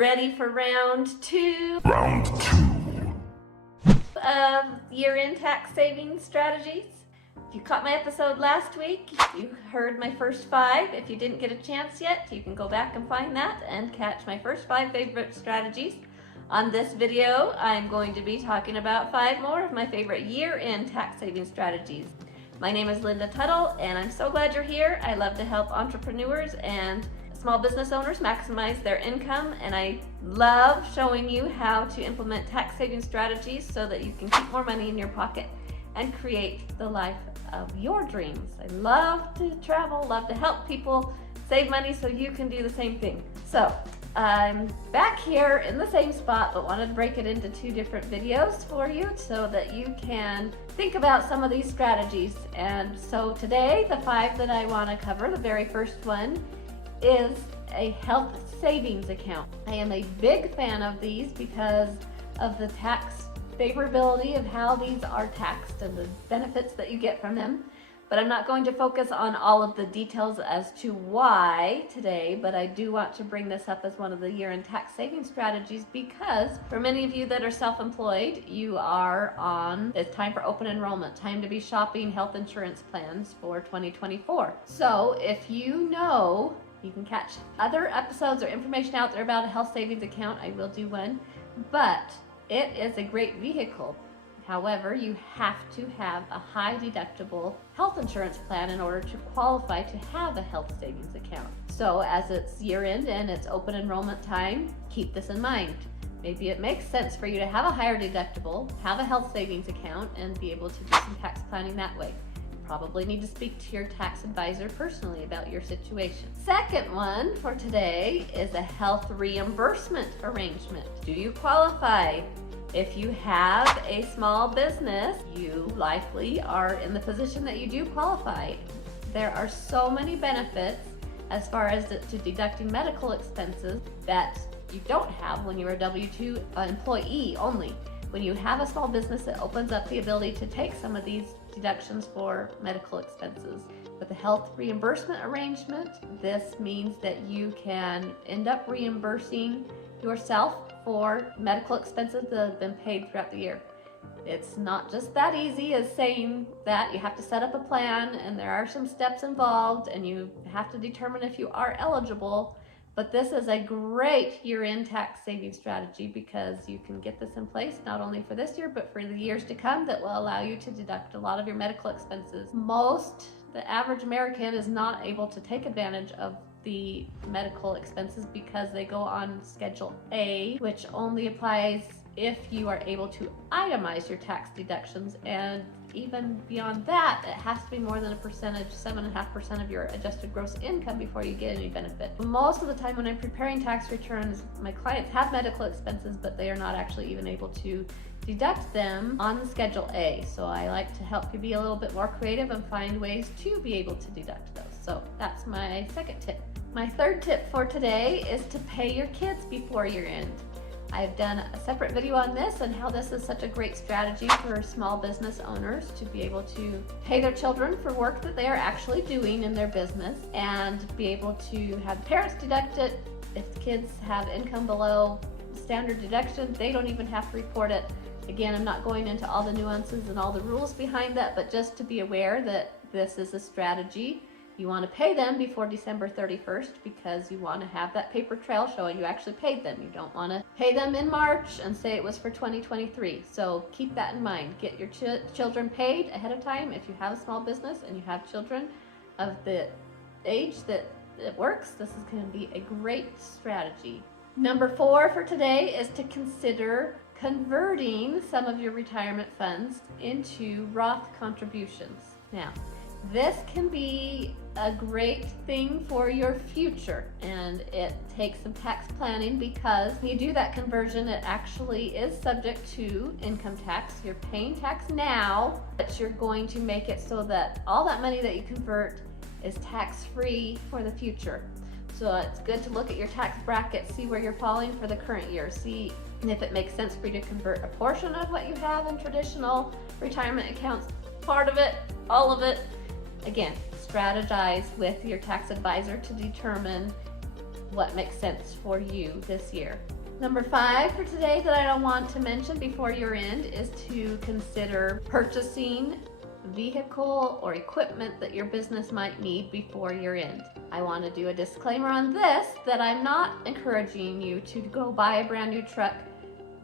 Ready for round two Round 2. of year-end tax savings strategies? If you caught my episode last week, you heard my first 5. If you didn't get a chance yet, you can go back and find that and catch my first 5 favorite strategies. On this video, I'm going to be talking about 5 more of my favorite year-end tax saving strategies. My name is Linda Tuttle, and I'm so glad you're here. I love to help entrepreneurs and small business owners maximize their income, and I love showing you how to implement tax saving strategies so that you can keep more money in your pocket and create the life of your dreams. I love to travel, love to help people save money so you can do the same thing. So I'm back here in the same spot, but wanted to break it into 2 different videos for you so that you can think about some of these strategies. And so today, the 5 that I want to cover, the very first one is a health savings account. I am a big fan of these because of the tax favorability of how these are taxed and the benefits that you get from them. But I'm not going to focus on all of the details as to why today, but I do want to bring this up as one of the year-end tax saving strategies because for many of you that are self-employed, you are on, it's time for open enrollment, time to be shopping health insurance plans for 2024. So if you know, you can catch other episodes or information out there about a health savings account. I will do one, but it is a great vehicle. However, you have to have a high deductible health insurance plan in order to qualify to have a health savings account. So as it's year end and it's open enrollment time, keep this in mind. Maybe it makes sense for you to have a higher deductible, have a health savings account, and be able to do some tax planning that way. Probably need to speak to your tax advisor personally about your situation. Second one for today is a health reimbursement arrangement. Do you qualify? If you have a small business, you likely are in the position that you do qualify. There are so many benefits as far as to deducting medical expenses that you don't have when you're a W-2 employee only. When you have a small business, it opens up the ability to take some of these deductions for medical expenses. With the health reimbursement arrangement, this means that you can end up reimbursing yourself for medical expenses that have been paid throughout the year. It's not just that easy as saying that. You have to set up a plan, and there are some steps involved, and you have to determine if you are eligible. But this is a great year-end tax saving strategy because you can get this in place not only for this year, but for the years to come that will allow you to deduct a lot of your medical expenses. The average American is not able to take advantage of the medical expenses because they go on Schedule A, which only applies if you are able to itemize your tax deductions, and even beyond that, it has to be more than a percentage, 7.5% of your adjusted gross income before you get any benefit. Most of the time when I'm preparing tax returns, my clients have medical expenses, but they are not actually even able to deduct them on the Schedule A. So I like to help you be a little bit more creative and find ways to be able to deduct those. So that's my second tip. My third tip for today is to pay your kids before year end. I've done a separate video on this and how this is such a great strategy for small business owners to be able to pay their children for work that they are actually doing in their business and be able to have parents deduct it. If the kids have income below standard deduction, they don't even have to report it. Again, I'm not going into all the nuances and all the rules behind that, but just to be aware that this is a strategy. You want to pay them before December 31st because you want to have that paper trail showing you actually paid them. You don't want to pay them in March and say it was for 2023. So keep that in mind. Get your children paid ahead of time if you have a small business and you have children of the age that it works. This is going to be a great strategy. Number 4 for today is to consider converting some of your retirement funds into Roth contributions. Now, this can be a great thing for your future, and it takes some tax planning because when you do that conversion, it actually is subject to income tax. You're paying tax now, but you're going to make it so that all that money that you convert is tax-free for the future. So it's good to look at your tax bracket, see where you're falling for the current year, see if it makes sense for you to convert a portion of what you have in traditional retirement accounts, part of it, all of it. Again, strategize with your tax advisor to determine what makes sense for you this year. Number 5 for today that I don't want to mention before year end is to consider purchasing vehicle or equipment that your business might need before year end. I want to do a disclaimer on this that I'm not encouraging you to go buy a brand new truck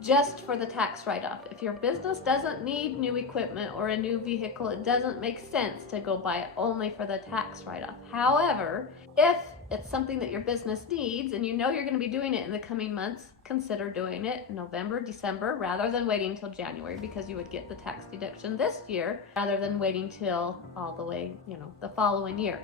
just for the tax write-off. If your business doesn't need new equipment or a new vehicle, it doesn't make sense to go buy it only for the tax write-off. However, if it's something that your business needs and you know you're going to be doing it in the coming months, consider doing it in November, December, rather than waiting until January, because you would get the tax deduction this year rather than waiting till all the way, the following year.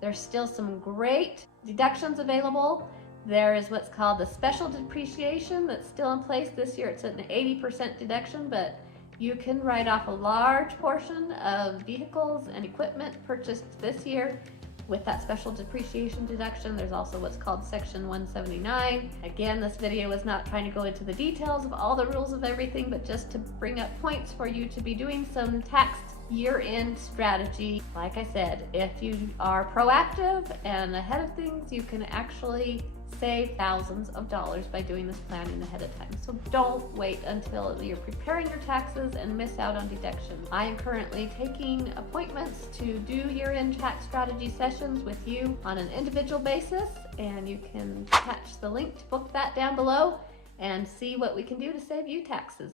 There's still some great deductions available. There is what's called the special depreciation that's still in place this year. It's an 80% deduction, but you can write off a large portion of vehicles and equipment purchased this year with that special depreciation deduction. There's also what's called Section 179. Again, this video is not trying to go into the details of all the rules of everything, but just to bring up points for you to be doing some tax year-end strategy. Like I said, if you are proactive and ahead of things, you can actually save thousands of dollars by doing this planning ahead of time. So don't wait until you're preparing your taxes and miss out on deductions. I am currently taking appointments to do year-end tax strategy sessions with you on an individual basis, and you can catch the link to book that down below and see what we can do to save you taxes.